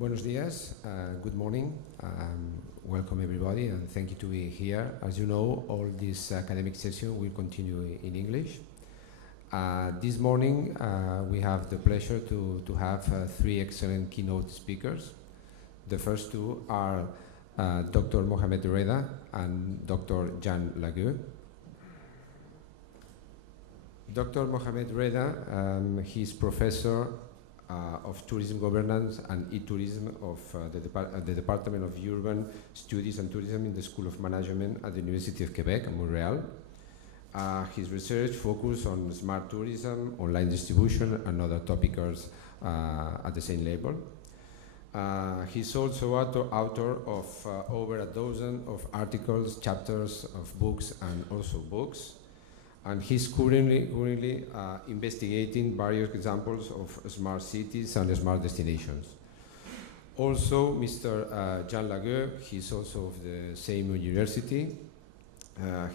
Buenos dias, good morning, welcome everybody, and thank you to be here. As you know, all this academic session will continue in English. This morning we have the pleasure to have three excellent keynote speakers. The first two are Dr. Mohamed Reda and Dr. Jan Lagueux. Dr. Mohamed Reda, he is professor of Tourism Governance and E-Tourism of the Department of Urban Studies and Tourism in the School of Management at the University of Québec in Montreal. His research focuses on smart tourism, online distribution, and other topics at the same level. He's also author of over a dozen of articles, chapters of books, and also books. And he's currently investigating various examples of smart cities and smart destinations. Also, Mr. Jan Lagueux, he's also of the same university.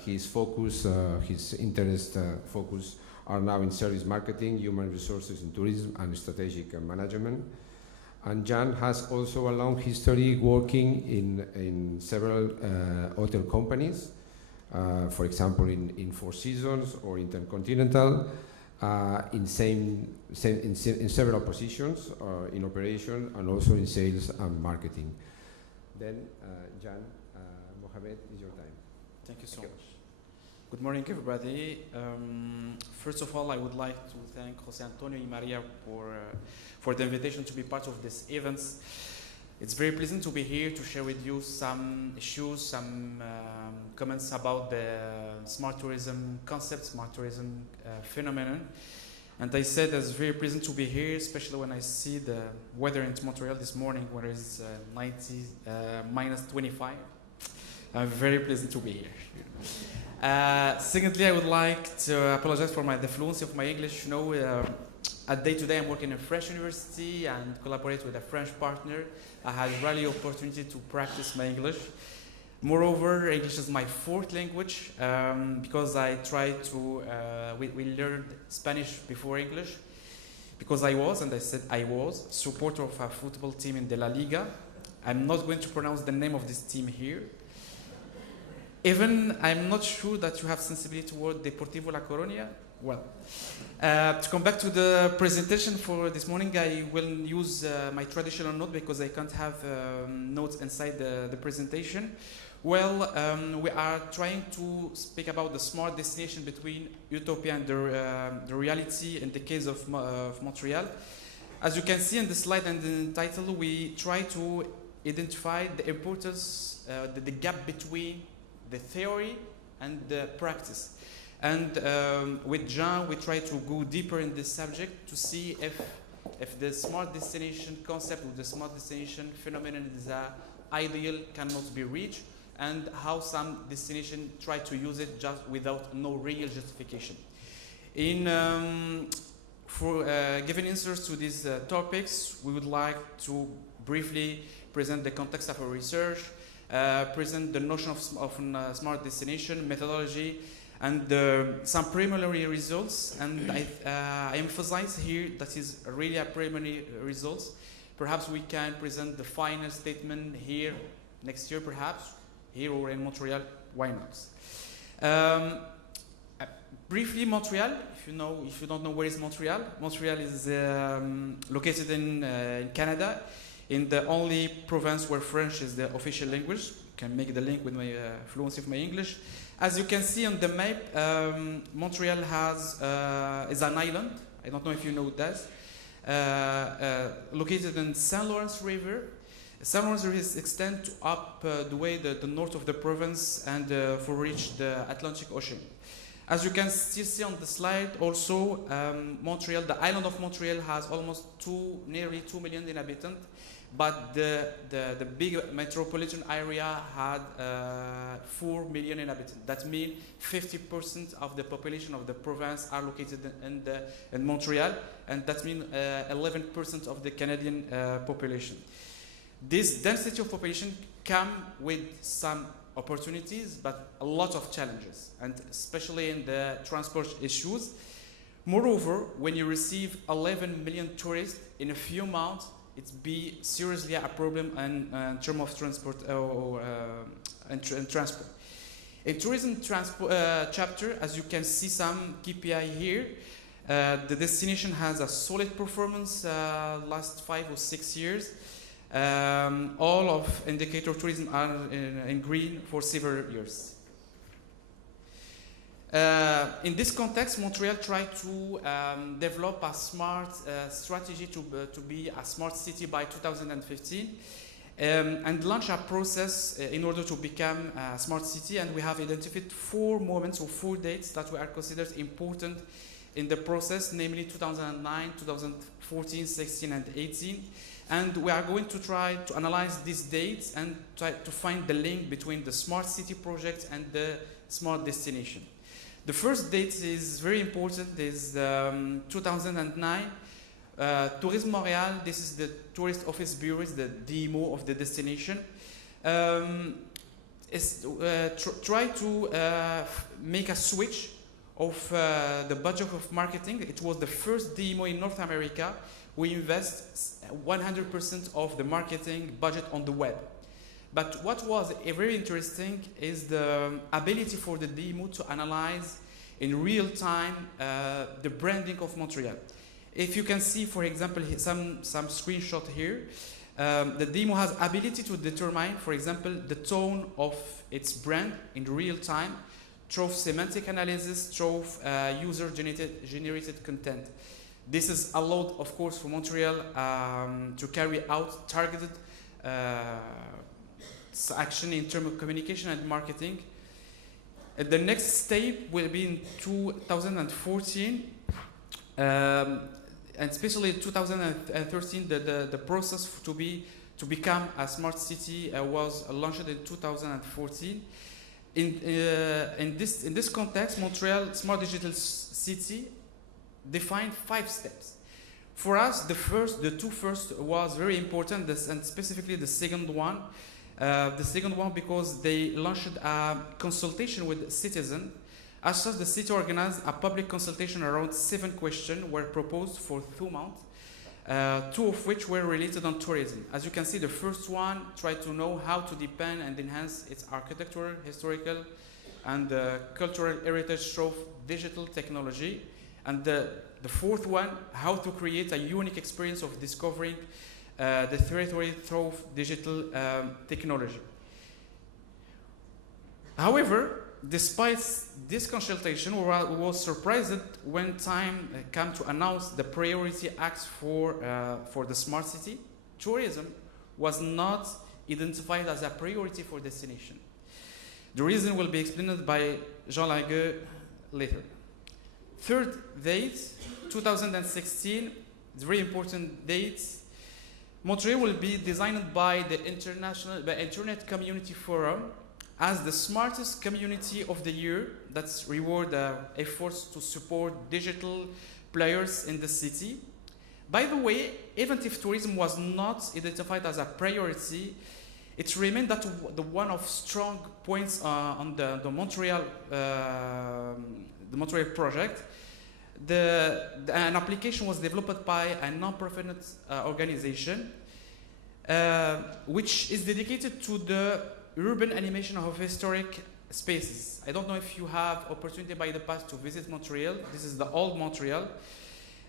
His interest focus are now in service marketing, human resources in tourism, and strategic management. And Jan has also a long history working in several hotel companies. For example, in Four Seasons or Intercontinental, in several positions in operation and also in sales and marketing. Then, Jan, Mohamed, is your time. Thank you so much. Good morning, everybody. First of all, I would like to thank Jose Antonio y Maria for the invitation to be part of this event. It's very pleasant to be here to share with you some issues, some comments about the smart tourism concept, smart tourism phenomenon. And I said it's very pleasant to be here, especially when I see the weather in Montreal this morning, where it's minus 25. I'm very pleasant to be here. Secondly, I would like to apologize for the fluency of my English. You know, at day-to-day I'm working in a French university and collaborate with a French partner. I had really opportunity to practice my English. Moreover, English is my fourth language because I tried to, we learned Spanish before English because I was supporter of a football team in the La Liga. I'm not going to pronounce the name of this team here. Even I'm not sure that you have sensibility toward Deportivo La Coruña. Well, to come back to the presentation for this morning, I will use my traditional note because I can't have notes inside the presentation. Well, we are trying to speak about the smart destination between utopia and the reality in the case of Montreal. As you can see in the slide and in the title, we try to identify the importance, the gap between the theory and the practice. And with Jean, we try to go deeper in this subject to see if the smart destination concept or the smart destination phenomenon is ideal, cannot be reached, and how some destination try to use it just without no real justification. For giving answers to these topics, we would like to briefly present the context of our research, present the notion of smart destination, methodology, and some preliminary results. And I emphasize here that is really a preliminary results. Perhaps we can present the final statement here next year, perhaps here or in Montreal. Why not? Briefly, Montreal. If you don't know where is Montreal, Montreal is located in Canada, in the only province where French is the official language. Can make the link with my fluency of my English. As you can see on the map, Montreal is an island. I don't know if you know that. Located in St. Lawrence River. St. Lawrence River extends up the way the north of the province and for reach the Atlantic Ocean. As you can still see on the slide, also Montreal, the island of Montreal has almost nearly 2 million inhabitants. But the big metropolitan area had 4 million inhabitants. That means 50% of the population of the province are located in Montreal, and that means 11% of the Canadian population. This density of population comes with some opportunities, but a lot of challenges, and especially in the transport issues. Moreover, when you receive 11 million tourists in a few months, it be seriously a problem in terms of transport and transport. In tourism chapter, as you can see some KPI here, the destination has a solid performance last 5 or 6 years. All of indicator tourism are in green for several years. In this context, Montreal tried to develop a smart strategy to be a smart city by 2015 and launch a process in order to become a smart city. And we have identified 4 moments or 4 dates that we are considered important in the process, namely 2009, 2014, 16, and 18. And we are going to try to analyze these dates and try to find the link between the smart city project and the smart destination. The first date is very important, is 2009. Tourisme Montréal, this is the tourist office bureau, is the DMO of the destination. Try to make a switch of the budget of marketing. It was the first DMO in North America. We invest 100% of the marketing budget on the web. But what was very interesting is the ability for the DMO to analyze in real time the branding of Montreal. If you can see, for example, some screenshot here, the DMO has ability to determine, for example, the tone of its brand in real time through semantic analysis, through user-generated content. This is allowed, of course, for Montreal to carry out targeted action in terms of communication and marketing. The next step will be in 2014, and especially 2013. The process to become a smart city was launched in 2014. In this context, Montreal Smart Digital City defined 5 steps. For us, the 2 first was very important, and specifically the second one. The second one because they launched a consultation with citizens. As such, the city organized a public consultation around 7 questions were proposed for 2 months, 2 of which were related on tourism. As you can see, the first one tried to know how to deepen and enhance its architectural, historical, and cultural heritage through digital technology. And the 4th one, how to create a unique experience of discovering the territory through digital technology. However, despite this consultation, we were surprised when time came to announce the priority acts for the smart city. Tourism was not identified as a priority for destination. The reason will be explained by Jean Lagueux later. Third date, 2016, it's a very important date. Montreal will be designed by the Internet Community Forum as the smartest community of the year. That's reward efforts to support digital players in the city. By the way, even if tourism was not identified as a priority, it remained that the one of strong points on the Montreal project. An application was developed by a non-profit organization which is dedicated to the urban animation of historic spaces. I don't know if you have opportunity by the past to visit Montreal. This is the old Montreal.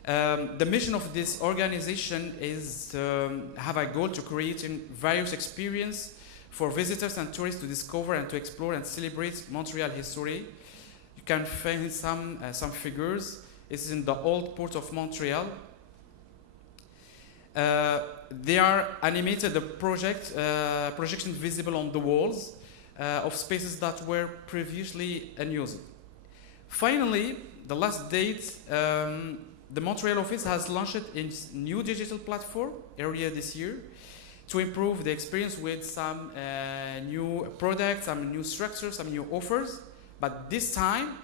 The mission of this organization is to have a goal to create various experiences for visitors and tourists to discover and to explore and celebrate Montreal history. You can find some figures. This is in the old port of Montreal. They are animated the projection visible on the walls of spaces that were previously unused. Finally, the last date, the Montreal office has launched a new digital platform earlier this year to improve the experience with some new products, some new structures, some new offers. But this time,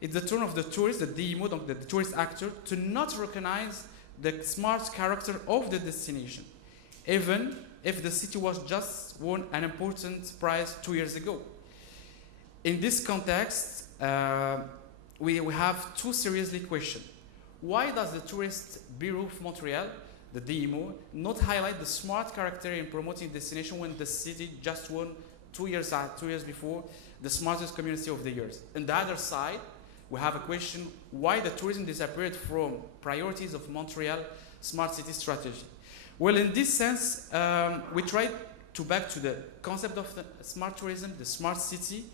it's the turn of the tourist, the DMO, the tourist actor, to not recognize the smart character of the destination, even if the city was just won an important prize 2 years ago. In this context, we have 2 seriously questions. Why does the Tourist Bureau of Montreal the demo, not highlight the smart character in promoting destination when the city just won 2 years before the smartest community of the year. On the other side, we have a question why the tourism disappeared from priorities of Montreal smart city strategy. Well, in this sense, we tried to back to the concept of the smart tourism, the smart city,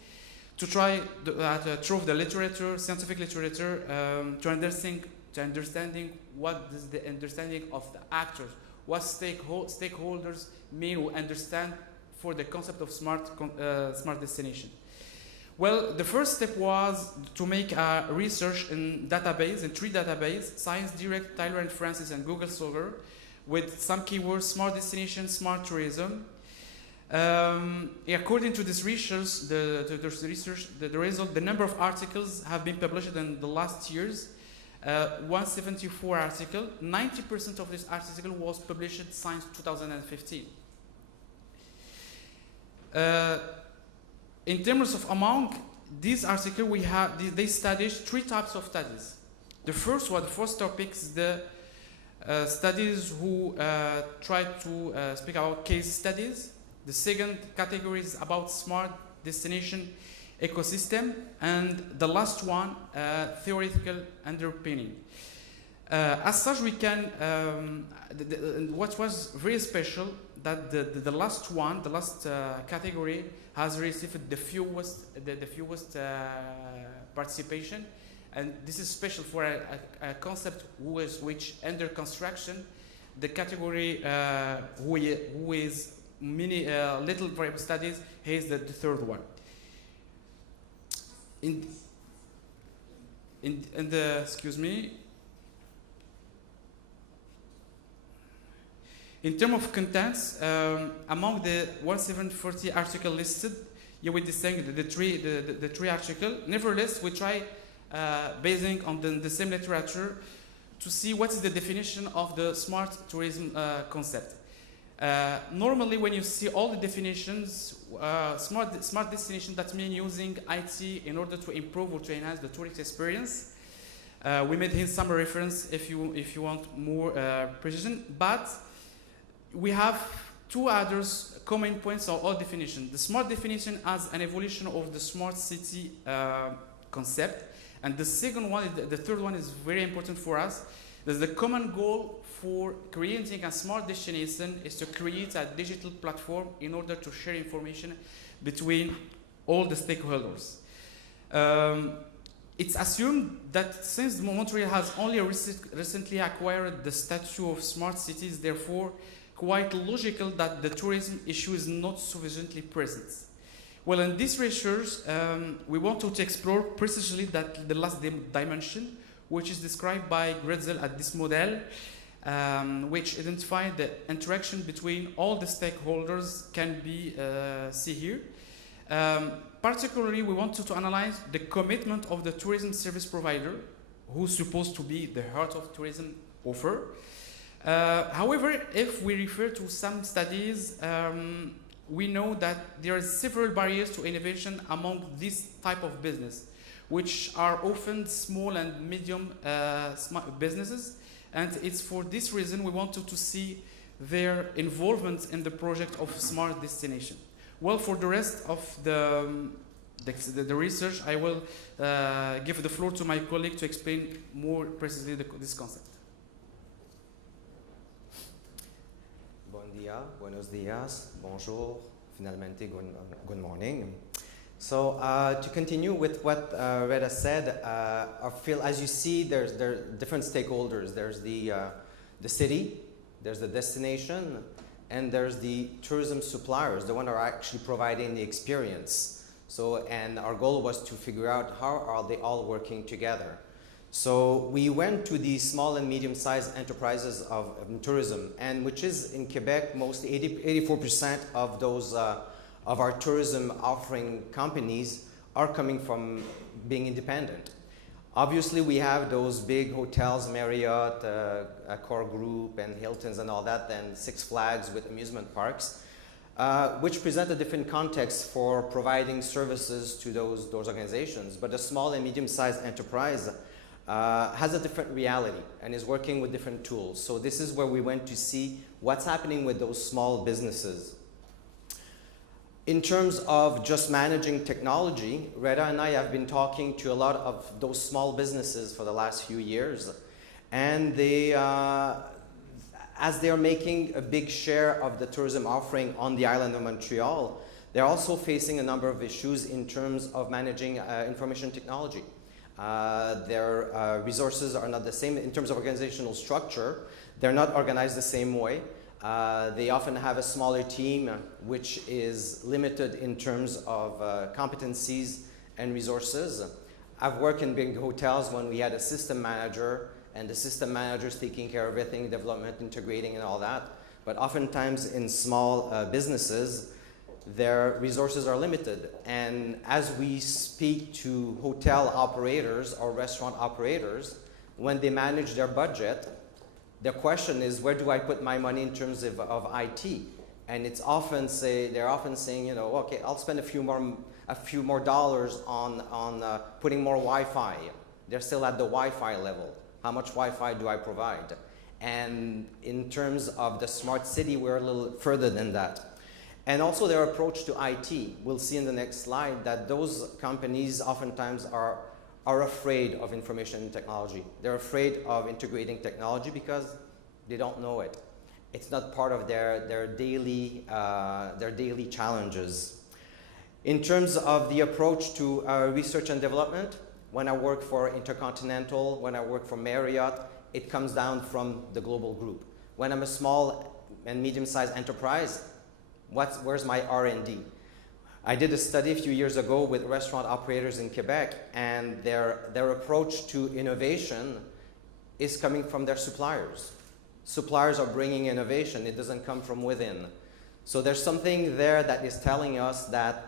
to try through the literature, scientific literature, to understanding what is the understanding of the actors, what stakeholders mean or understand for the concept of smart destination. Well, the first step was to make a research in database, in 3 databases, Science Direct, Tyler and Francis, and Google Scholar, with some keywords, smart destination, smart tourism. According to this research, the result, the number of articles have been published in the last years, 174 articles. 90% of this article was published since 2015. In terms of among these articles, we have they studied 3 types of studies. The first topic is the studies who try to speak about case studies. The second category is about smart destination ecosystem, and the last one, theoretical underpinning. As such, we can. What was very special that the last one, the last category, has received the fewest participation, and this is special for a concept which under construction. The category who is many little variable studies is the third one. In the in terms of contents, among the 1740 articles listed, you will distinguish the 3 articles. Nevertheless, we try, basing on the same literature, to see what is the definition of the smart tourism concept. Normally, when you see all the definitions, smart destination, that means using IT in order to improve or to enhance the tourist experience. We made here some reference if you want more precision, but we have 2 others common points of all definition. The smart definition as an evolution of the smart city concept, and the second one, the third one, is very important for us. The common goal for creating a smart destination is to create a digital platform in order to share information between all the stakeholders. It's assumed that since Montreal has only recently acquired the status of smart cities, therefore quite logical that the tourism issue is not sufficiently present. Well, in this research, we want to explore precisely that the last dimension, which is described by Gretzel at this model, which identifies the interaction between all the stakeholders can be seen here. Particularly, we wanted to analyze the commitment of the tourism service provider, who's supposed to be the heart of tourism offer. However, if we refer to some studies, we know that there are several barriers to innovation among this type of business, which are often small and medium businesses. And it's for this reason we wanted to see their involvement in the project of smart destination. Well, for the rest of the research, I will give the floor to my colleague to explain more precisely this concept. Bon dia, buenos dias, bonjour, finalmente good morning. So to continue with what Reda said, I feel, as you see, there are different stakeholders. There's the city, there's the destination, and there's the tourism suppliers, the one who are actually providing the experience. So, and our goal was to figure out how are they all working together. So we went to the small and medium-sized enterprises of tourism, and which is in Quebec, mostly 84% of those of our tourism offering companies are coming from being independent. Obviously, we have those big hotels, Marriott, Accor Group, and Hiltons and all that, and Six Flags with amusement parks, which present a different context for providing services to those organizations. But the small and medium-sized enterprise has a different reality and is working with different tools. So this is where we went to see what's happening with those small businesses. In terms of just managing technology, Reda and I have been talking to a lot of those small businesses for the last few years, and they, as they're making a big share of the tourism offering on the island of Montreal, they're also facing a number of issues in terms of managing information technology. Their resources are not the same in terms of organizational structure. They're not organized the same way. They often have a smaller team which is limited in terms of competencies and resources. I've worked in big hotels when we had a system manager, and the system manager is taking care of everything, development, integrating, and all that. But oftentimes in small businesses, their resources are limited. And as we speak to hotel operators or restaurant operators, when they manage their budget, the question is, where do I put my money in terms of IT? And it's often they're often saying, you know, okay, I'll spend a few more dollars on putting more Wi-Fi. They're still at the Wi-Fi level. How much Wi-Fi do I provide? And in terms of the smart city, we're a little further than that. And also their approach to IT. We'll see in the next slide that those companies oftentimes are afraid of information technology. They're afraid of integrating technology because they don't know it. It's not part of their daily challenges. In terms of the approach to research and development, when I work for Intercontinental, when I work for Marriott, it comes down from the global group. When I'm a small and medium-sized enterprise, where's my R&D? I did a study a few years ago with restaurant operators in Quebec, and their approach to innovation is coming from their suppliers. Suppliers are bringing innovation. It doesn't come from within. So there's something there that is telling us that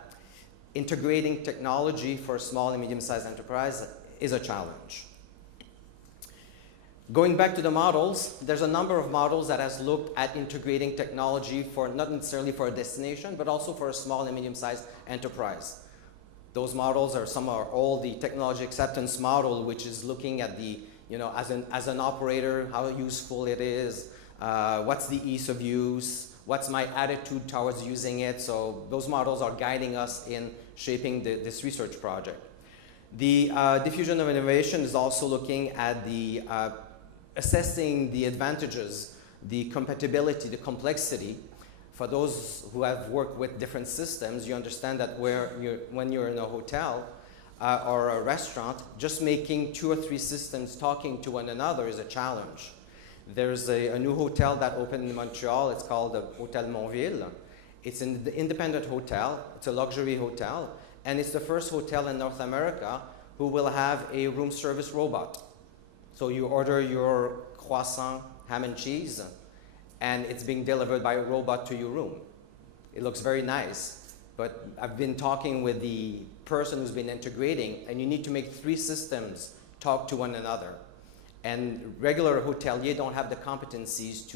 integrating technology for a small and medium-sized enterprise is a challenge. Going back to the models, there's a number of models that has looked at integrating technology for not necessarily for a destination, but also for a small and medium-sized enterprise. Those models are all the technology acceptance model, which is looking at the, you know, as an operator, how useful it is, what's the ease of use, what's my attitude towards using it. So those models are guiding us in shaping this research project. The diffusion of innovation is also looking at the assessing the advantages, the compatibility, the complexity. For those who have worked with different systems, you understand that when you're in a hotel or a restaurant, just making 2 or 3 systems talking to one another is a challenge. There's a new hotel that opened in Montreal. It's called the Hotel Montreal. It's an independent hotel. It's a luxury hotel. And it's the first hotel in North America who will have a room service robot. So you order your croissant, ham and cheese, and it's being delivered by a robot to your room. It looks very nice, but I've been talking with the person who's been integrating, and you need to make 3 systems talk to one another. And regular hoteliers don't have the competencies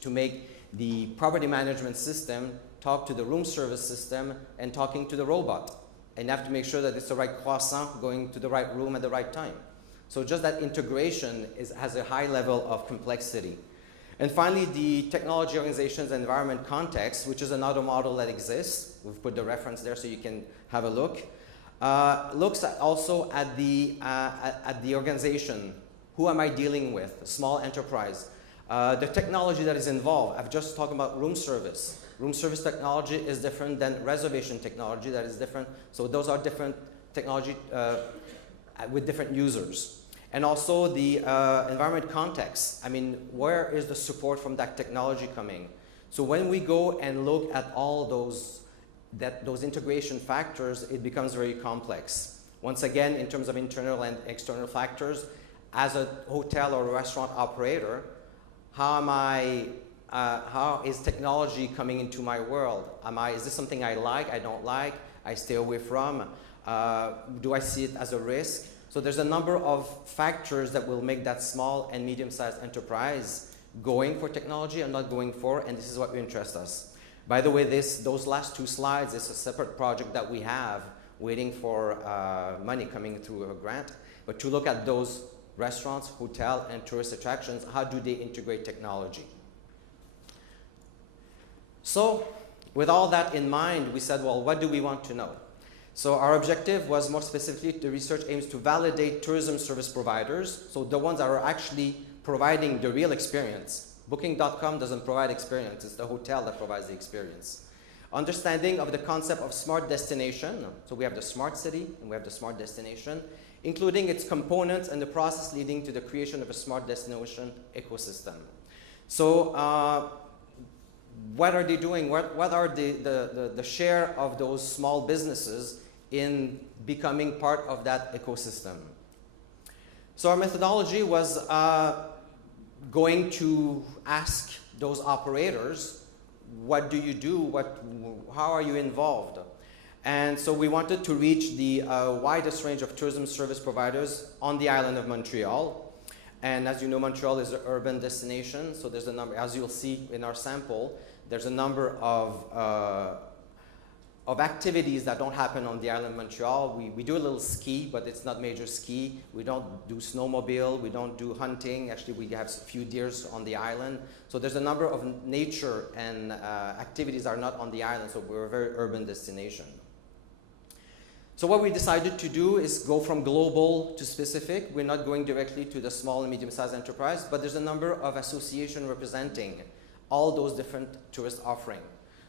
to make the property management system talk to the room service system and talking to the robot. And you have to make sure that it's the right croissant going to the right room at the right time. So just that integration has a high level of complexity. And finally, the technology organizations and environment context, which is another model that exists. We've put the reference there so you can have a look. Looks also at the organization. Who am I dealing with? A small enterprise. The technology that is involved. I've just talked about room service. Room service technology is different than reservation technology. That is different. So those are different technology with different users. And also the environment context. I mean, where is the support from that technology coming? So when we go and look at all those integration factors, it becomes very complex. Once again, in terms of internal and external factors, as a hotel or a restaurant operator, how is technology coming into my world? Is this something I like, I don't like, I stay away from? Do I see it as a risk? So there's a number of factors that will make that small and medium-sized enterprise going for technology and not going for, and this is what interests us. By the way, those last 2 slides is a separate project that we have waiting for money coming through a grant. But to look at those restaurants, hotel, and tourist attractions, how do they integrate technology? So with all that in mind, we said, well, what do we want to know? So our objective was more specifically, the research aims to validate tourism service providers, so the ones that are actually providing the real experience. Booking.com doesn't provide experience, it's the hotel that provides the experience. Understanding of the concept of smart destination, so we have the smart city and we have the smart destination, including its components and the process leading to the creation of a smart destination ecosystem. So what are they doing? What are the share of those small businesses in becoming part of that ecosystem? So our methodology was going to ask those operators, what do you do? How are you involved? And so we wanted to reach the widest range of tourism service providers on the island of Montreal. And as you know, Montreal is an urban destination, so there's a number, as you'll see in our sample, there's a number of activities that don't happen on the island of Montreal. We do a little ski, but it's not major ski. We don't do snowmobile, we don't do hunting. Actually, we have a few deers on the island. So there's a number of nature and activities that are not on the island, so we're a very urban destination. So what we decided to do is go from global to specific. We're not going directly to the small and medium-sized enterprise, but there's a number of associations representing all those different tourist offerings.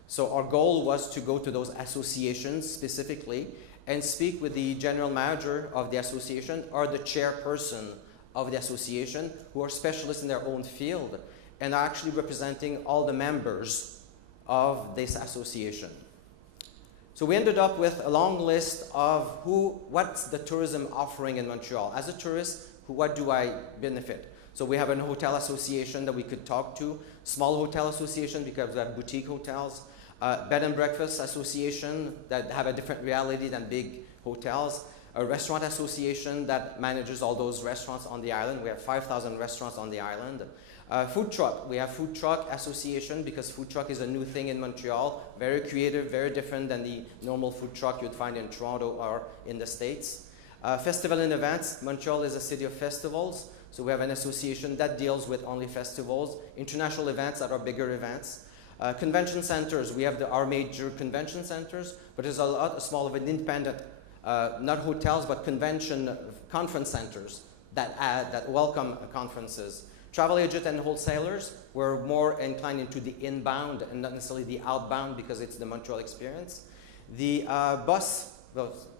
So our goal was to go to those associations specifically and speak with the general manager of the association or the chairperson of the association who are specialists in their own field and are actually representing all the members of this association. So we ended up with a long list of what's the tourism offering in Montreal. As a tourist, what do I benefit? So we have a hotel association that we could talk to, small hotel association because we have boutique hotels, bed and breakfast association that have a different reality than big hotels, a restaurant association that manages all those restaurants on the island. We have 5,000 restaurants on the island. Food truck, we have food truck association because food truck is a new thing in Montreal, very creative, very different than the normal food truck you'd find in Toronto or in the States. Festival and events, Montreal is a city of festivals, so we have an association that deals with only festivals, international events that are bigger events. Convention centers, we have our major convention centers, but there's a lot small of an independent, not hotels, but conference centers that welcome conferences. Travel agent and wholesalers, we're more inclined into the inbound and not necessarily the outbound because it's the Montreal experience. The bus,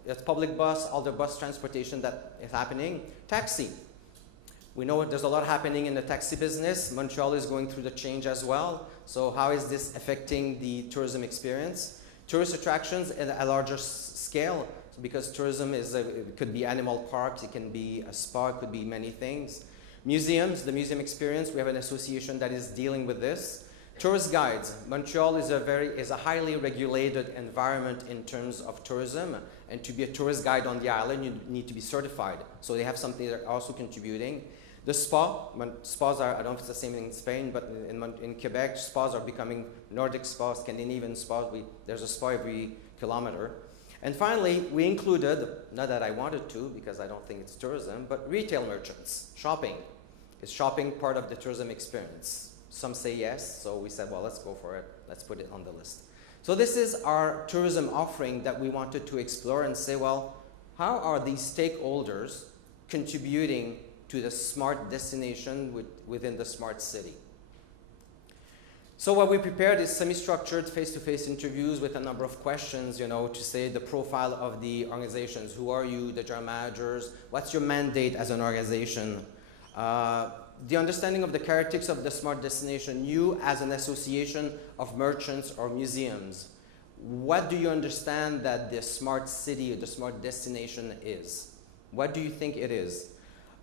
it's public bus, all the bus transportation that is happening. Taxi, we know there's a lot happening in the taxi business. Montreal is going through the change as well. So how is this affecting the tourism experience? Tourist attractions at a larger scale, because tourism it could be animal parks, it can be a spa, it could be many things. Museums, the museum experience, we have an association that is dealing with this. Tourist guides, Montreal is a highly regulated environment in terms of tourism, and to be a tourist guide on the island, you need to be certified. So they have something that are also contributing. The spas are, I don't know if it's the same in Spain, but in Quebec, spas are becoming Nordic spas, Scandinavian spas. There's a spa every kilometer. And finally, we included, not that I wanted to because I don't think it's tourism, but retail merchants, shopping. Is shopping part of the tourism experience? Some say yes, so we said, well, let's go for it. Let's put it on the list. So this is our tourism offering that we wanted to explore and say, well, how are these stakeholders contributing to the smart destination within the smart city? So what we prepared is semi-structured face-to-face interviews with a number of questions, to say the profile of the organizations. Who are you, the general managers? What's your mandate as an organization? The understanding of the characteristics of the smart destination. You as an association of merchants or museums, what do you understand that the smart city or the smart destination is? What do you think it is?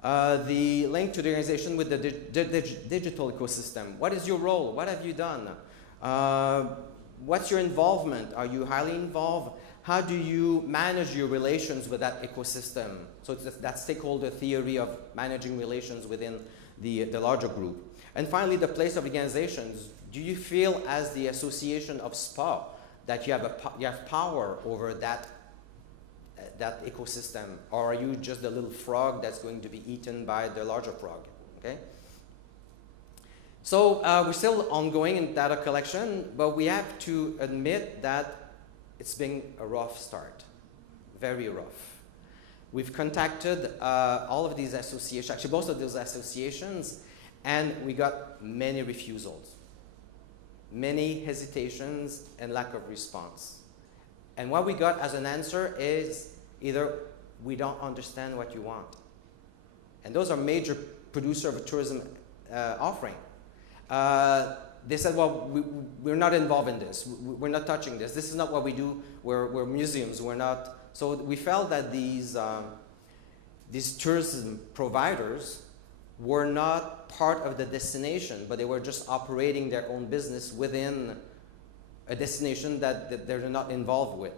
The link to the organization with the digital ecosystem. What is your role? What have you done? What's your involvement? Are you highly involved? How do you manage your relations with that ecosystem? So it's that stakeholder theory of managing relations within the larger group. And finally, the place of organizations. Do you feel as the association of SPA that you have power over that that ecosystem, or are you just the little frog that's going to be eaten by the larger frog? Okay. So we're still ongoing in data collection, but we have to admit that it's been a rough start, very rough. We've contacted all of these associations, actually most of those associations, and we got many refusals, many hesitations, and lack of response. And what we got as an answer is either we don't understand what you want. And those are major producer of a tourism offering. They said, well, we're not involved in this. We're not touching this. This is not what we do. We're museums. We're not. So we felt that these tourism providers were not part of the destination, but they were just operating their own business within a destination that they're not involved with.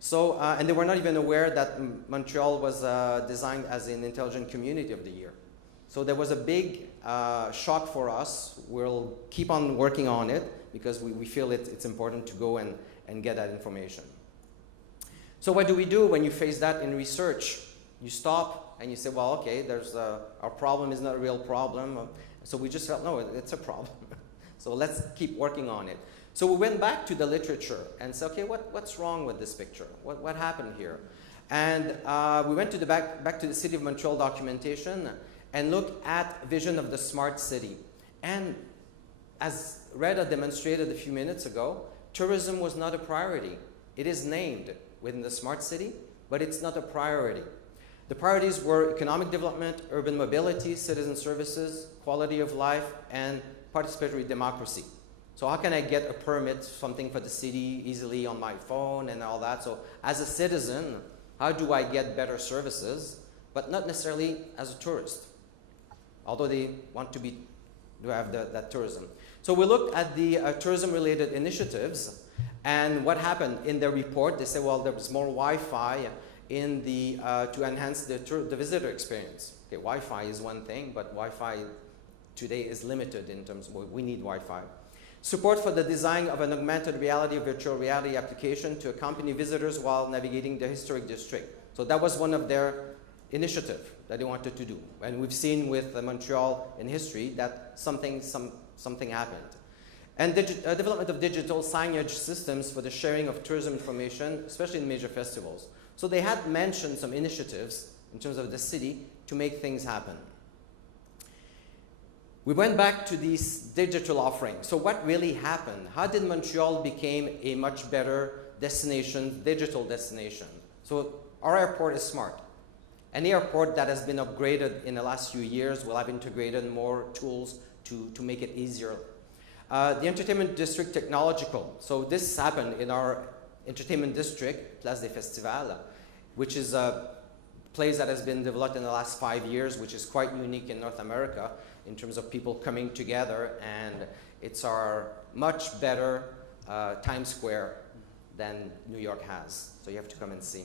So, and they were not even aware that Montreal was designed as an intelligent community of the year. So there was a big shock for us. We'll keep on working on it because we feel it's important to go and get that information. So what do we do when you face that in research? You stop and you say, well, okay, our problem is not a real problem. So we just felt, no, it's a problem. So let's keep working on it. So we went back to the literature and said, okay, what's wrong with this picture? What happened here? And we went to back to the City of Montreal documentation and looked at vision of the smart city. And as Reda demonstrated a few minutes ago, tourism was not a priority. It is named within the smart city, but it's not a priority. The priorities were economic development, urban mobility, citizen services, quality of life, and participatory democracy. So how can I get a permit, something for the city easily on my phone and all that? So as a citizen, how do I get better services, but not necessarily as a tourist, although they want to have that tourism. So we looked at the tourism-related initiatives, and what happened in their report, they said, well, there was more Wi-Fi in to enhance the visitor experience. Okay, Wi-Fi is one thing, but Wi-Fi today is limited in terms of we need Wi-Fi. Support for the design of an augmented reality, virtual reality application to accompany visitors while navigating the historic district. So that was one of their initiatives that they wanted to do. And we've seen with Montreal in history that something happened. And development of digital signage systems for the sharing of tourism information, especially in major festivals. So they had mentioned some initiatives in terms of the city to make things happen. We went back to these digital offerings. So what really happened? How did Montreal become a much better destination, digital destination? So our airport is smart. Any airport that has been upgraded in the last few years will have integrated more tools to make it easier. The entertainment district technological. So this happened in our entertainment district, Place des Festivals, which is a place that has been developed in the last 5 years, which is quite unique in North America in terms of people coming together, and it's our much better Times Square than New York has. So you have to come and see.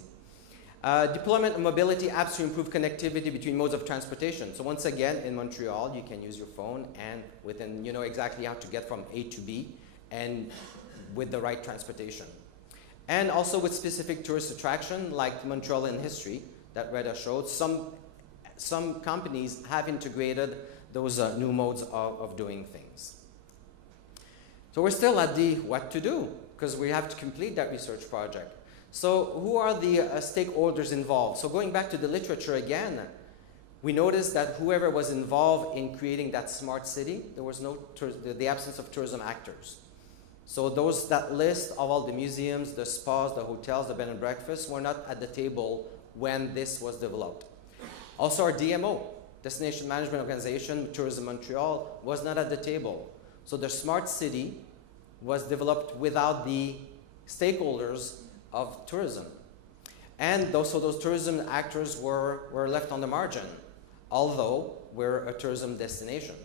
Deployment of mobility apps to improve connectivity between modes of transportation. So once again, in Montreal, you can use your phone and you know exactly how to get from A to B and with the right transportation. And also with specific tourist attraction like Montreal in history that Reda showed, some companies have integrated those new modes of doing things. So we're still at the what to do because we have to complete that research project. So who are the stakeholders involved? So going back to the literature again, we noticed that whoever was involved in creating that smart city, there was the absence of tourism actors. So that list of all the museums, the spas, the hotels, the bed and breakfasts were not at the table when this was developed. Also our DMO, Destination Management Organization, Tourism Montreal, was not at the table. So the smart city was developed without the stakeholders of tourism. And those tourism actors were left on the margin, although we're a tourism destination.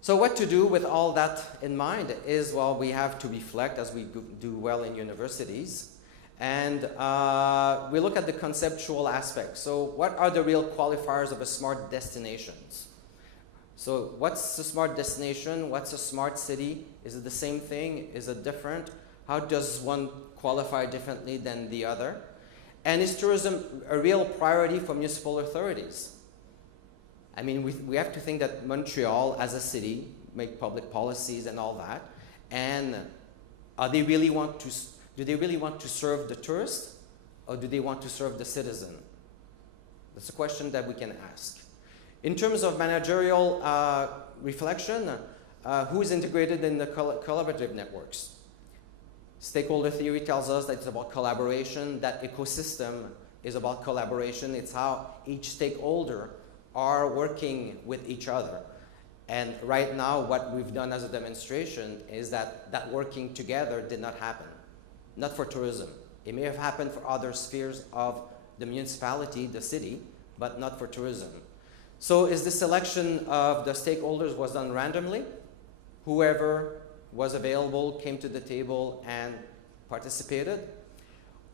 So what to do with all that in mind is, well, we have to reflect as we do well in universities. And we look at the conceptual aspects. So what are the real qualifiers of a smart destinations? So what's a smart destination? What's a smart city? Is it the same thing? Is it different? How does one qualify differently than the other? And is tourism a real priority for municipal authorities? I mean, we have to think that Montreal as a city make public policies and all that, and do they really want to serve the tourist, or do they want to serve the citizen? That's a question that we can ask. In terms of managerial reflection, who is integrated in the collaborative networks? Stakeholder theory tells us that it's about collaboration. That ecosystem is about collaboration. It's how each stakeholder are working with each other. And right now, what we've done as a demonstration is that working together did not happen. Not for tourism. It may have happened for other spheres of the municipality, the city, but not for tourism. So is the selection of the stakeholders was done randomly? Whoever was available came to the table and participated?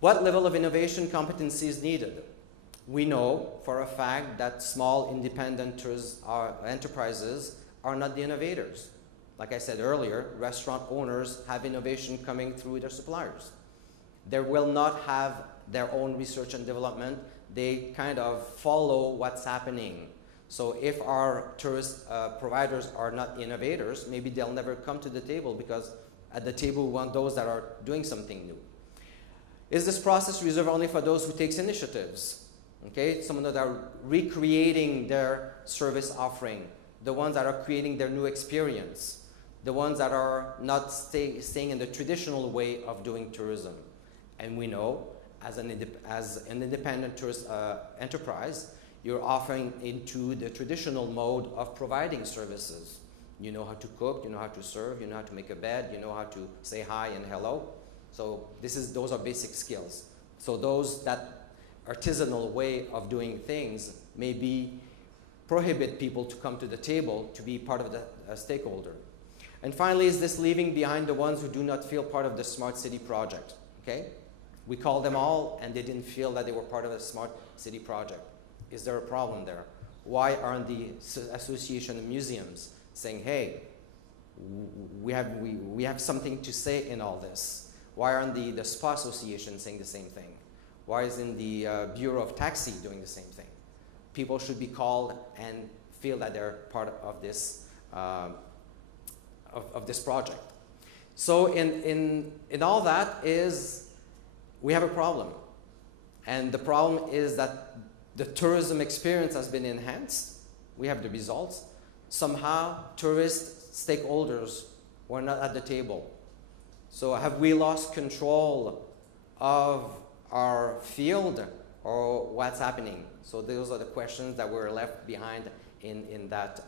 What level of innovation competency is needed? We know for a fact that small independent enterprises are not the innovators. Like I said earlier, restaurant owners have innovation coming through their suppliers. They will not have their own research and development. They kind of follow what's happening. So if our tourist providers are not innovators, maybe they'll never come to the table, because at the table we want those that are doing something new. Is this process reserved only for those who take initiatives? Okay, someone that are recreating their service offering, the ones that are creating their new experience, the ones that are not staying in the traditional way of doing tourism. And we know, as an independent tourist enterprise, you're offering into the traditional mode of providing services. You know how to cook, you know how to serve, you know how to make a bed, you know how to say hi and hello. So those are basic skills. So that artisanal way of doing things maybe prohibit people to come to the table to be part of the stakeholder. And finally, is this leaving behind the ones who do not feel part of the Smart City project? Okay? We called them all and they didn't feel that they were part of the Smart City project. Is there a problem there? Why aren't the Association of Museums saying, hey, we have something to say in all this? Why aren't the Spa Association saying the same thing? Why isn't the Bureau of Taxi doing the same thing? People should be called and feel that they're part of this project. So in all that is, we have a problem. And the problem is that the tourism experience has been enhanced. We have the results. Somehow, tourist stakeholders were not at the table. So have we lost control of our field, or what's happening? So those are the questions that were left behind in that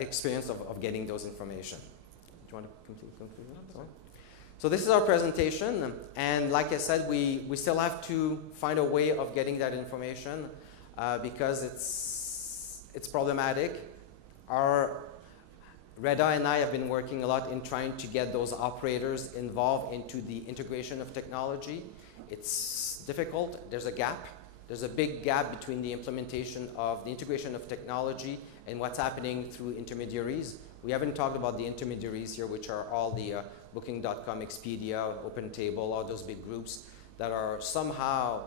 experience of getting those information. Do you want to conclude that? So this is our presentation, and like I said, we still have to find a way of getting that information because it's problematic. Reda and I have been working a lot in trying to get those operators involved into the integration of technology. It's difficult. There's a gap. There's a big gap between the implementation of the integration of technology and what's happening through intermediaries. We haven't talked about the intermediaries here, which are all the Booking.com, Expedia, OpenTable, all those big groups that are somehow,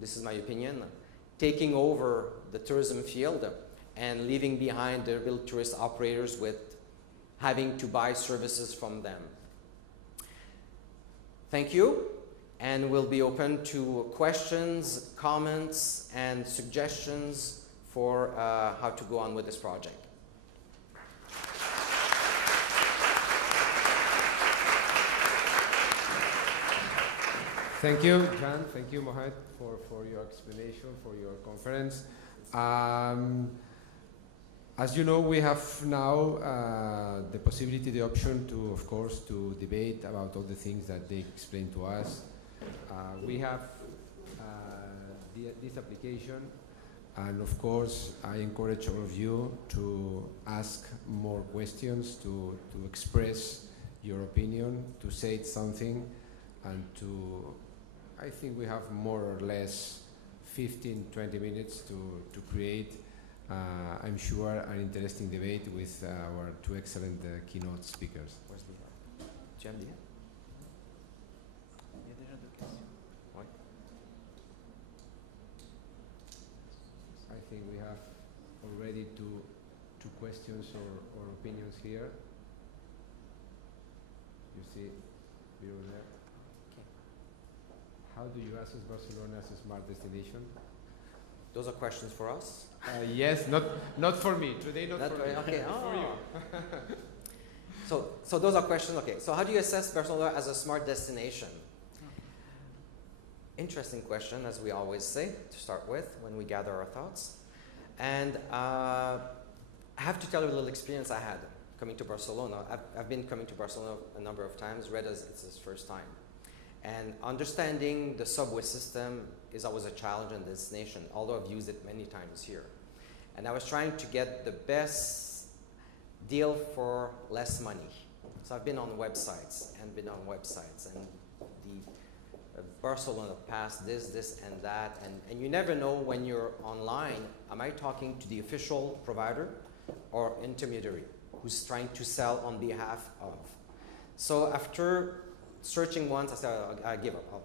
this is my opinion, taking over the tourism field and leaving behind the real tourist operators with having to buy services from them. Thank you, and we'll be open to questions, comments, and suggestions for how to go on with this project. Thank you, Jan. Thank you, Mohamed, for your explanation, for your conference. As you know, we have now the possibility, the option to, of course, to debate about all the things that they explained to us. We have this application, and of course, I encourage all of you to ask more questions, to express your opinion, to say something, and to, I think we have more or less 15, 20 minutes to create, I'm sure, an interesting debate with our two excellent keynote speakers. Tu aimes bien? Il y a déjà deux questions. Oui. I think we have already two questions or opinions here. You see, below there. Okay. How do you assess Barcelona as a smart destination? Those are questions for us. Yes, not for me today. Not for me. Okay. For you. So those are questions. Okay. So how do you assess Barcelona as a smart destination? Interesting question, as we always say to start with when we gather our thoughts. And I have to tell you a little experience I had coming to Barcelona. I've been coming to Barcelona a number of times. Reda's, it's his first time. And understanding the subway system is always a challenge in this nation, although I've used it many times here. And I was trying to get the best deal for less money. So I've been on websites and the Barcelona Pass, this and that. And you never know when you're online, am I talking to the official provider or intermediary who's trying to sell on behalf of? So after searching once, I said, I give up.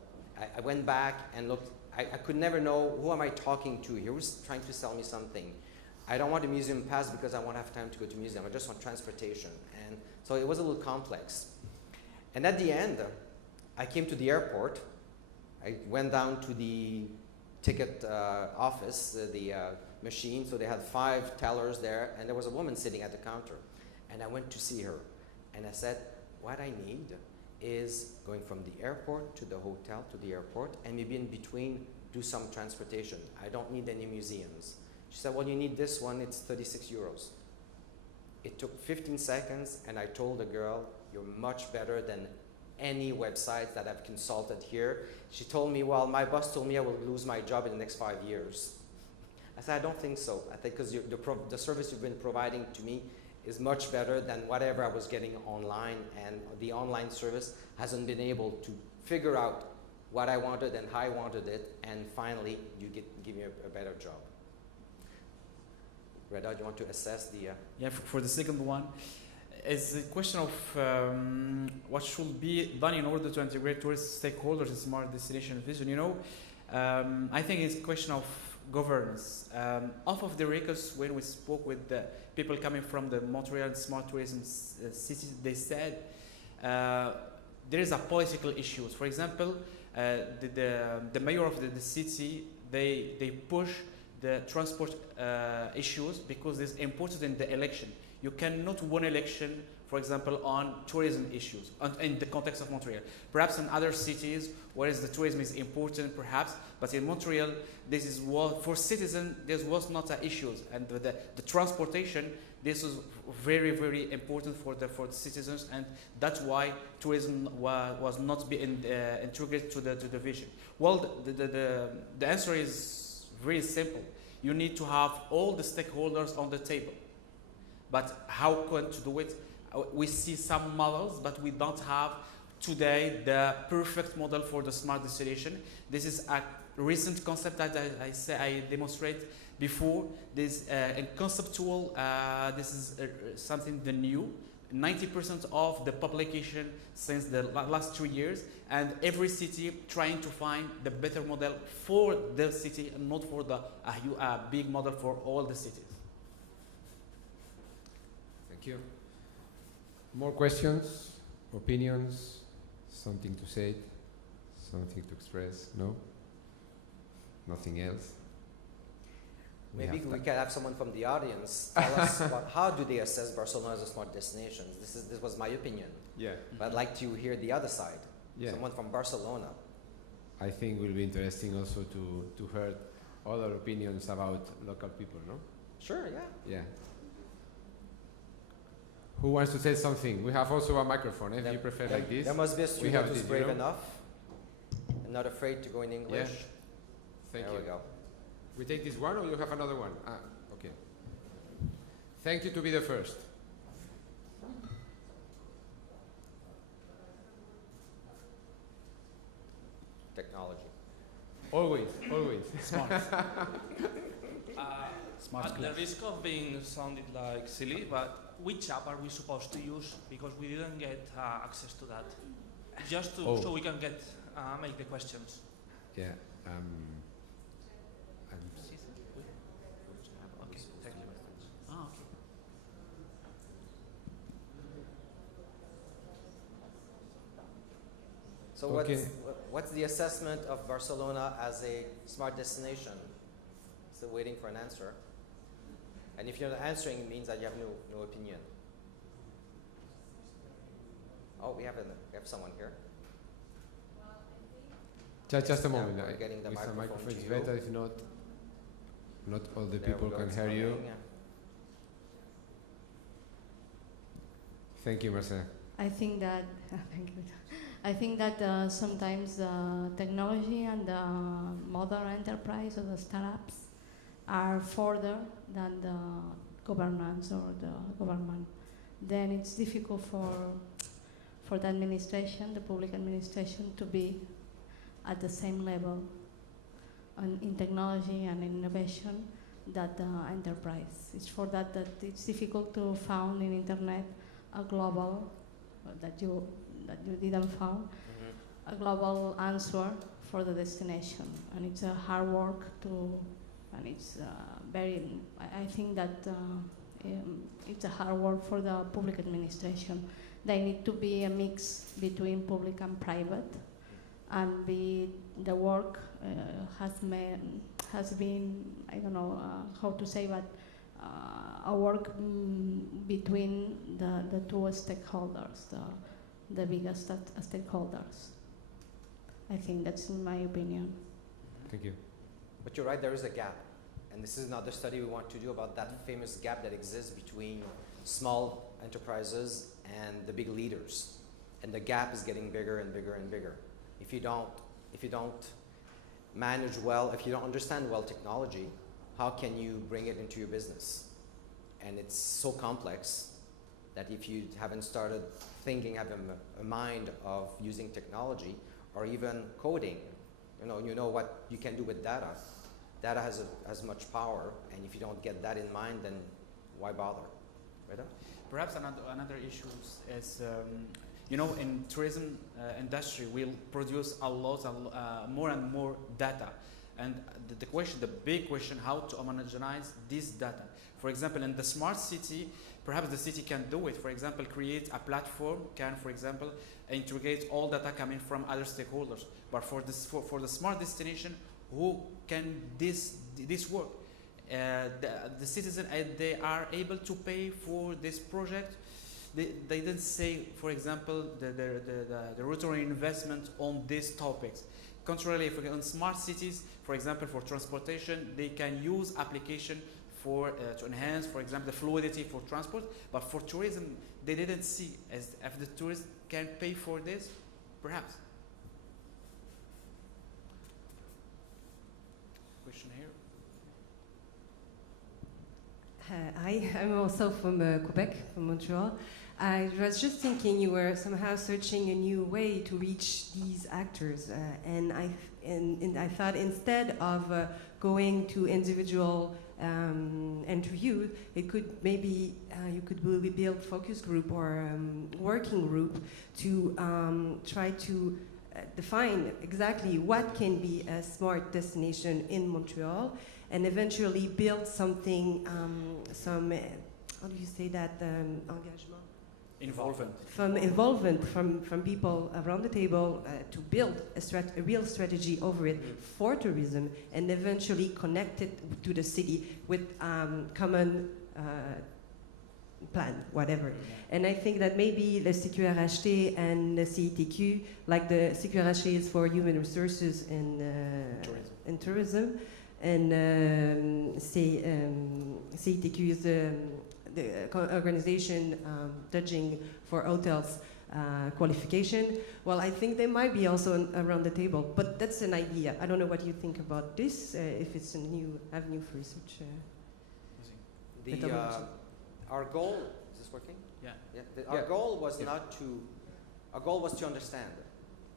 I went back and looked. I could never know who am I talking to here, who's trying to sell me something. I don't want a museum pass because I won't have time to go to museum. I just want transportation. And so it was a little complex. And at the end, I came to the airport. I went down to the ticket office, the machine. So they had 5 tellers there, and there was a woman sitting at the counter. And I went to see her. And I said, what I need is going from the airport to the hotel to the airport, and maybe in between do some transportation. I don't need any museums. She said, well, you need this one, it's 36 euros. It took 15 seconds, and I told the girl, you're much better than any website that I've consulted here. She told me, well, my boss told me I will lose my job in the next 5 years. I said, I don't think so. I think because the service you've been providing to me is much better than whatever I was getting online, and the online service hasn't been able to figure out what I wanted and how I wanted it, and finally you give me a better job. Reda, do you want to assess the... Yeah, for the second one, it's a question of what should be done in order to integrate tourist stakeholders in smart destination vision. You know, I think it's a question of governance. Off of the records, when we spoke with the people coming from the Montreal Smart Tourism City, they said there is a political issues. For example, the mayor of the city, they push the transport issues because it's important in the election. You cannot win election, for example, on tourism issues in the context of Montreal. Perhaps in other cities, where the tourism is important, perhaps, but in Montreal, this is what for citizens. This was not an issue, and the transportation. This is very, very important for the citizens, and that's why tourism was not being integrated to the vision. Well, the answer is very simple. You need to have all the stakeholders on the table. But how can to do it? We see some models, but we don't have today the perfect model for the smart destination. This is a recent concept that I demonstrate before. This in conceptual, this is something new. 90% of the publication since the last 2 years, and every city trying to find the better model for the city and not for the big model for all the cities. Thank you. More questions, opinions, something to say, something to express? No? Nothing else? Maybe we can have someone from the audience tell us how do they assess Barcelona as a smart destination. This was my opinion. Yeah. But I'd like to hear the other side. Yeah. Someone from Barcelona. I think it will be interesting also to hear other opinions about local people, no? Sure, yeah. Yeah. Who wants to say something? We have also a microphone, if you prefer like this. There must be a student who's this, brave enough and not afraid to go in English. Yeah. Thank there you. we go. We take this one, or you have another one? Ah, okay. Thank you to be the first. Technology. Always, always. Smart. At the risk of being sounded like silly, but which app are we supposed to use? Because we didn't get access to that. Just to, Oh. so we can get make the questions. Yeah. Okay, thank you. Ah, okay. So Okay. what's the assessment of Barcelona as a smart destination? Still waiting for an answer. And if you're not answering, it means that you have no opinion. Oh, we have someone here. Just a Yeah, moment. we're getting the With the microphone microphone, to it's you. better if not all the There we people go, can it's hear you. coming. Thank you, Marcel. I think that thank you. I think that sometimes technology and the modern enterprise or the startups are further than the governance or the government. Then it's difficult for the administration, the public administration, to be at the same level in technology and innovation that the enterprise. It's for that it's difficult to found in internet a global that you didn't found a global answer for the destination, and it's a hard work and it's very. I think that it's a hard work for the public administration. They need to be a mix between public and private, and the work has been, I don't know how to say, but a work between the two stakeholders, the biggest stakeholders. I think that's in my opinion. Thank you. But you're right, there is a gap. And this is another study we want to do about that famous gap that exists between small enterprises and the big leaders. And the gap is getting bigger and bigger and bigger. If you don't manage well, if you don't understand well technology, how can you bring it into your business? And it's so complex that if you haven't started thinking, having a mind of using technology or even coding, you know what you can do with data. Data has much power, and if you don't get that in mind, then why bother? Reda? Perhaps another issue is, in tourism industry, we'll produce a lot, more and more data. And the big question, how to homogenize this data. For example, in the smart city, perhaps the city can do it. For example, create a platform, can, for example, integrate all data coming from other stakeholders. But for the smart destination, who can this work? The citizen, they are able to pay for this project. They didn't say, for example, the return on investment on these topics. Contrarily, if on smart cities, for example, for transportation, they can use application to enhance, for example, the fluidity for transport. But for tourism, they didn't see as if the tourist can pay for this, perhaps. Question here. I'm also from Quebec, from Montreal. I was just thinking you were somehow searching a new way to reach these actors, and I thought instead of going to individual interview, it could maybe you could build focus group or working group to try to define exactly what can be a smart destination in Montreal, and eventually build something, how do you say that, engagement? Involvement from people around the table to build a real strategy over it for tourism, and eventually connect it to the city with common plan, whatever. And I think that maybe the CETT-UB and the CETT-UB, like the CETT-UB is for human resources and tourism, and CETT-UB is the organization judging for hotels qualification. Well, I think they might be also around the table, but that's an idea. I don't know what you think about this, if it's a new avenue for research. Our goal, is this working? Yeah. Our goal was our goal was to understand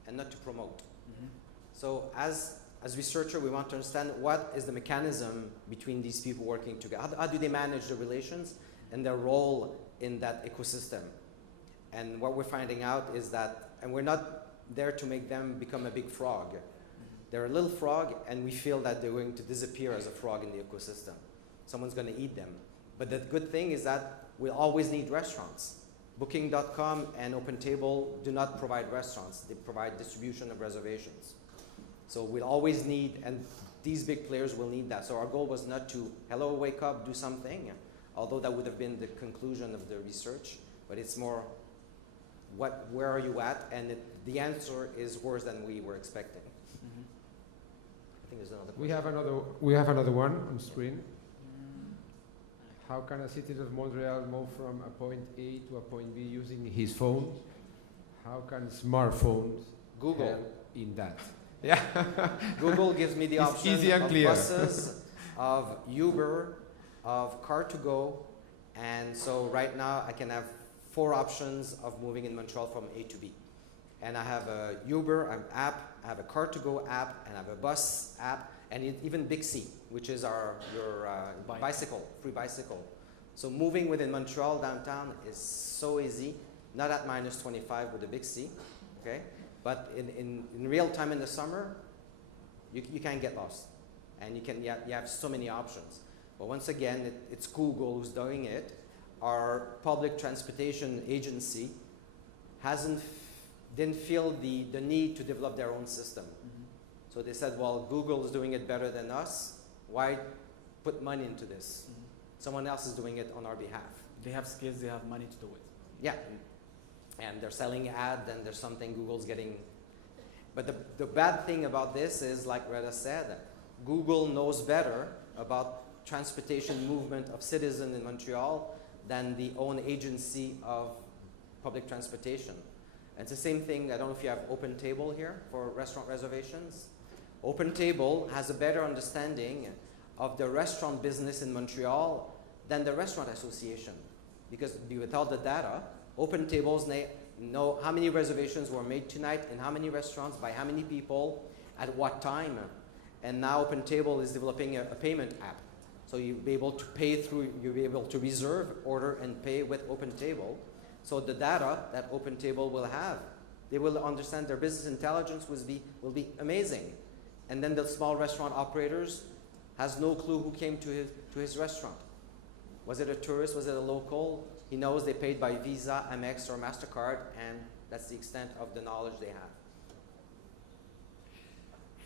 and not to promote. Mm-hmm. So as researcher, we want to understand what is the mechanism between these people working together. How do they manage the relations and their role in that ecosystem. And what we're finding out is that, and we're not there to make them become a big frog. They're a little frog, and we feel that they're going to disappear as a frog in the ecosystem. Someone's going to eat them. But the good thing is that we'll always need restaurants. Booking.com and OpenTable do not provide restaurants. They provide distribution of reservations. So we'll always need, and these big players will need that. So our goal was not to, hello, wake up, do something, although that would have been the conclusion of the research, but it's more, where are you at? And the answer is worse than we were expecting. I think there's another question. We have another one on screen. How can a citizen of Montreal move from a point A to a point B using his phone? How can smartphones Google help in that? Yeah. Google gives me the It's option easy and of clear. buses, of Uber, of car2go, and so right now I can have 4 options of moving in Montreal from A to B. And I have a Uber app, I have a car2go app, and I have a bus app, and even Bixi, which is your bicycle, free bicycle. So moving within Montreal downtown is so easy, not at -25 with the Bixi, okay? But in real time in the summer, you can't get lost. And you have so many options. But once again, it's Google who's doing it. Our public transportation agency didn't feel the need to develop their own system. So they said, well, Google is doing it better than us. Why put money into this? Someone else is doing it on our behalf. They have skills, they have money to do it. Yeah. And they're selling ads, and there's something Google's getting. But the bad thing about this is, like Reda said, Google knows better about transportation movement of citizens in Montreal than the own agency of public transportation. And it's the same thing, I don't know if you have OpenTable here for restaurant reservations. OpenTable has a better understanding of the restaurant business in Montreal than the Restaurant Association. Because without the data, OpenTables know how many reservations were made tonight in how many restaurants, by how many people, at what time. And now OpenTable is developing a payment app. So you'll be able to pay through, you'll be able to reserve, order, and pay with OpenTable. So the data that OpenTable will have, they will understand their business intelligence will be amazing. And then the small restaurant operators has no clue who came to his restaurant. Was it a tourist? Was it a local? He knows they paid by Visa, Amex, or MasterCard, and that's the extent of the knowledge they have.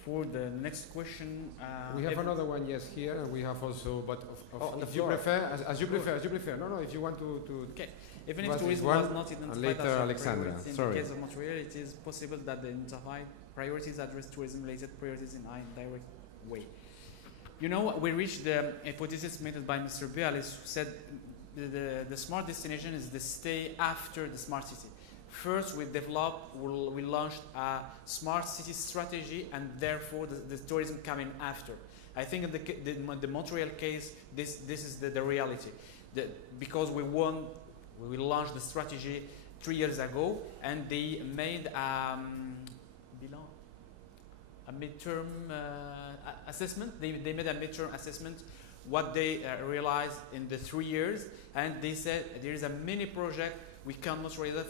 For the next question, we have another one, yes, here, and we have also, but on the if you floor. prefer, as you prefer. No, if you want to. okay. Even Was if it tourism one? was not And identified later as a Alexandra, priority in sorry. the case of Montreal, it is possible that the identified priorities address tourism-related priorities in an indirect way. You know, we reached the hypothesis made by Mr. Bialis, who said the smart destination is the stay after the smart city. First, we launched a smart city strategy, and therefore the tourism coming after. I think in the Montreal case, this is the reality. Because we launched the strategy 3 years ago, and they made a midterm assessment. They made a midterm assessment what they realized in the 3 years, and they said there is a mini project we cannot realize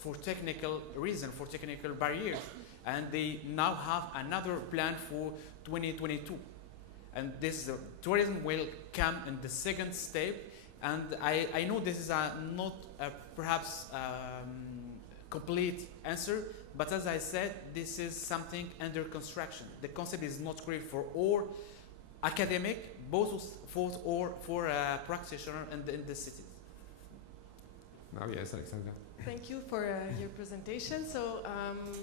for technical reason, for technical barriers, and they now have another plan for 2022, and this tourism will come in the second step. And I know this is not perhaps complete answer, but as I said, this is something under construction. The concept is not clear for all academic, both for practitioners in the cities. Now, yes, Alexandra. Thank you for your presentation. So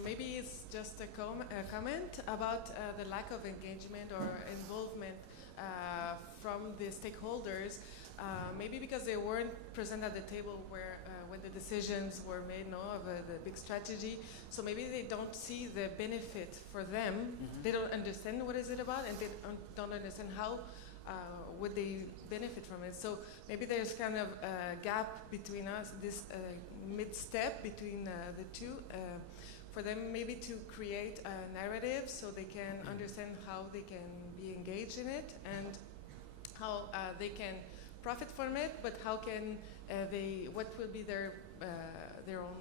maybe it's just a comment about the lack of engagement or involvement from the stakeholders. Maybe because they weren't present at the table where when the decisions were made, of the big strategy. So maybe they don't see the benefit for them. Mm-hmm. They don't understand what is it about, and they don't understand how would they benefit from it. So maybe there's kind of a gap between us, this mid-step between the two, for them maybe to create a narrative so they can understand how they can be engaged in it and how they can profit from it, but how can what will be their own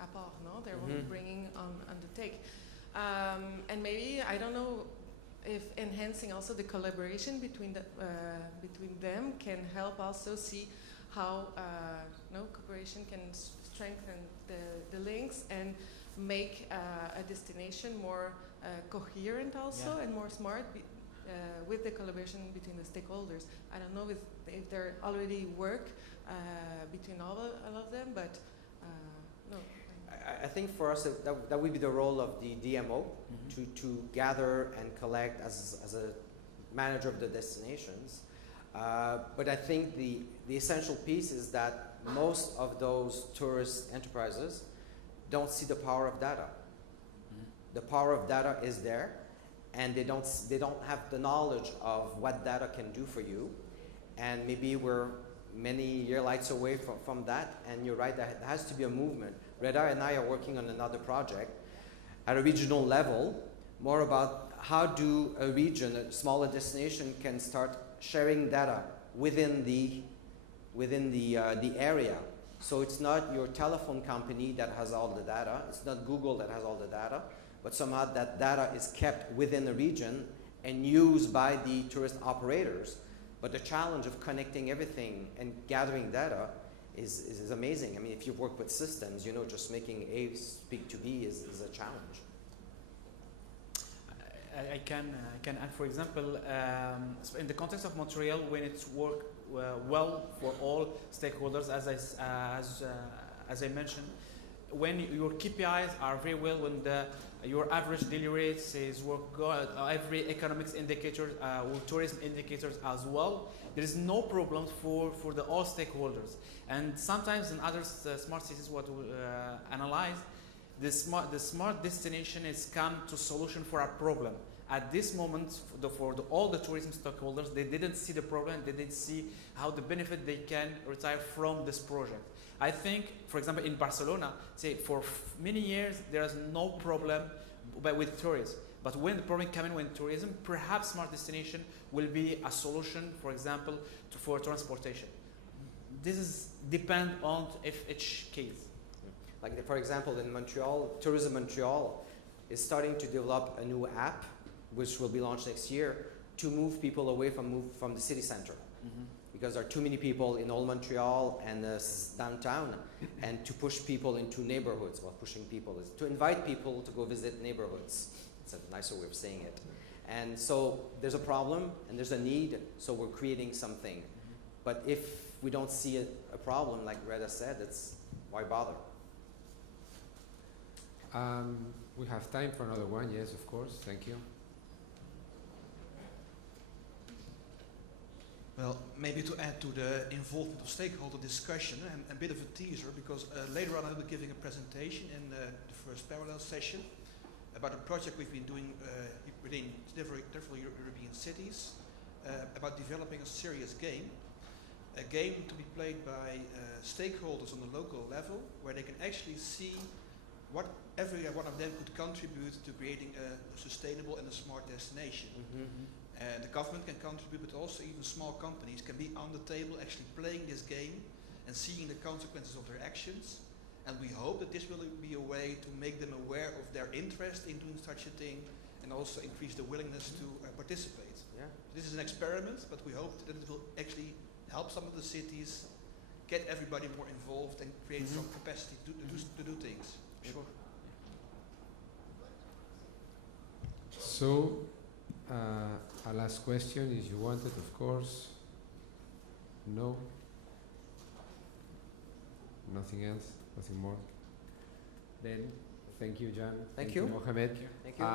apport, no? Their own bringing on the take. And maybe, I don't know if enhancing also the collaboration between them can help also see how cooperation can strengthen the links and make a destination more coherent also and more smart with the collaboration between the stakeholders. I don't know if there already work between all of them, but no. I think for us that would be the role of the DMO to gather and collect as a manager of the destinations. But I think the essential piece is that most of those tourist enterprises don't see the power of data. The power of data is there, and they don't have the knowledge of what data can do for you. And maybe we're many year lights away from that, and you're right, there has to be a movement. Reda and I are working on another project at a regional level, more about how do a region, a smaller destination, can start sharing data within the area. So it's not your telephone company that has all the data, it's not Google that has all the data, but somehow that data is kept within the region and used by the tourist operators. But the challenge of connecting everything and gathering data is amazing. I mean, if you've worked with systems, you know, just making A speak to B is a challenge. I can add, for example, in the context of Montreal, when it's worked well for all stakeholders, as I mentioned, when your KPIs are very well, when your average daily rates is work good, every economics indicator, or tourism indicators as well, there is no problem for the all stakeholders. And sometimes in other smart cities, what we analyze, the smart destination is come to solution for a problem. At this moment, for all the tourism stakeholders, they didn't see the problem, they didn't see how the benefit they can retire from this project. I think, for example, in Barcelona, say for many years, there is no problem with tourism. But when the problem comes in with tourism, perhaps smart destination will be a solution, for example, for transportation. This is depend on each case. Like for example, in Montreal, Tourism Montreal is starting to develop a new app, which will be launched next year, to move people away from the city center. Because there are too many people in old Montreal and downtown, and to push people into neighborhoods. Well, pushing people is to invite people to go visit neighborhoods. It's a nicer way of saying it. And so there's a problem and there's a need, so we're creating something. But if we don't see a problem, like Reda said, it's why bother? We have time for another one, yes, of course, thank you. Well, maybe to add to the involvement of stakeholder discussion and a bit of a teaser, because later on I'll be giving a presentation in the first parallel session about a project we've been doing within several European cities about developing a serious game. A game to be played by stakeholders on the local level, where they can actually see what every one of them could contribute to creating a sustainable and a smart destination. The government can contribute, but also even small companies can be on the table actually playing this game and seeing the consequences of their actions. And we hope that this will be a way to make them aware of their interest in doing such a thing and also increase the willingness to participate. Yeah. This is an experiment, but we hope that it will actually help some of the cities get everybody more involved and create some capacity to do things. Sure. So, our last question is you wanted, of course. No? Nothing else? Nothing more? Then, thank you, John. Thank you. Mohamed. Thank you.